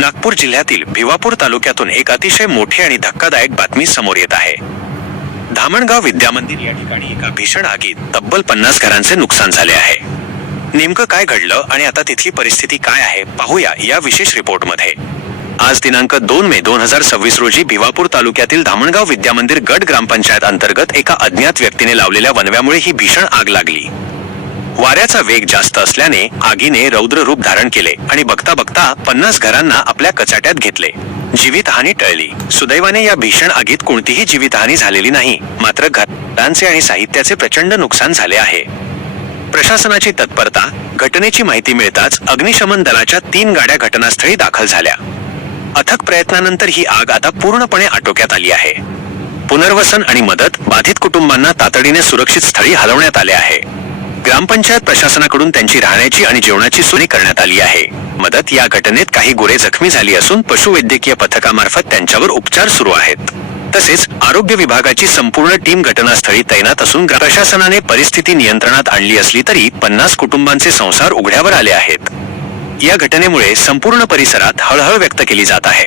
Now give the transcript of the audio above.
नागपूर जिल्ह्यातील भिवापूर तालुक्यातून एक अतिशय मोठी आणि धक्कादायक बातमी समोर येत आहे। धामणगाव विद्यामंदिर या ठिकाणी एका भीषण आगीत तब्बल 50 घरांचे नुकसान झाले आहे। नेमकं काय घडलं आणि आता तिथली परिस्थिती काय आहे पाहूया या विशेष रिपोर्टमध्ये। आज दिनांक 2 मे 2026 रोजी भिवापूर तालुक्यातील धामणगाव विद्यामंदिर गट ग्रामपंचायत अंतर्गत एका अज्ञात व्यक्तीने लावलेल्या वणव्यामुळे ही भीषण आग लागली। वाऱ्याचा वेग जास्त असल्याने आगीने रौद्र रूप धारण केले आणि बघता बघता 50 घरांना आपल्या कचाट्यात घेतले। जीवितहानी टळली। सुदैवाने या भीषण आगीत कोणतीही जीवितहानी झालेली नाही, मात्र घरांचे आणि साहित्याचे प्रचंड नुकसान झाले आहे। प्रशासनाची तत्परता। घटनेची माहिती मिळताच अग्निशमन दलाच्या 3 गाड्या घटनास्थळी दाखल झाल्या। अथक प्रयत्नानंतर ही आग आता पूर्णपणे आटोक्यात आली आहे। पुनर्वसन आणि मदत। बाधित कुटुंबांना तातडीने सुरक्षित स्थळी हलवण्यात आले आहे। ग्रामपंचायत प्रशासनाकडून त्यांची राहण्याची आणि जेवणाची सोय करण्यात आली आहे। मदत। या घटनेत काही गुरे जखमी झाली असून पशुवैद्यकीय पथकामार्फत त्यांच्यावर उपचार सुरू आहेत। तसेच आरोग्य विभागाची संपूर्ण टीम घटनास्थळी तैनात असून प्रशासनाने परिस्थिती नियंत्रणात आणली असली तरी 50 कुटुंबांचे संसार उघड्यावर आले आहेत। या घटनेमुळे संपूर्ण परिसरात हळहळ व्यक्त केली जात आहे।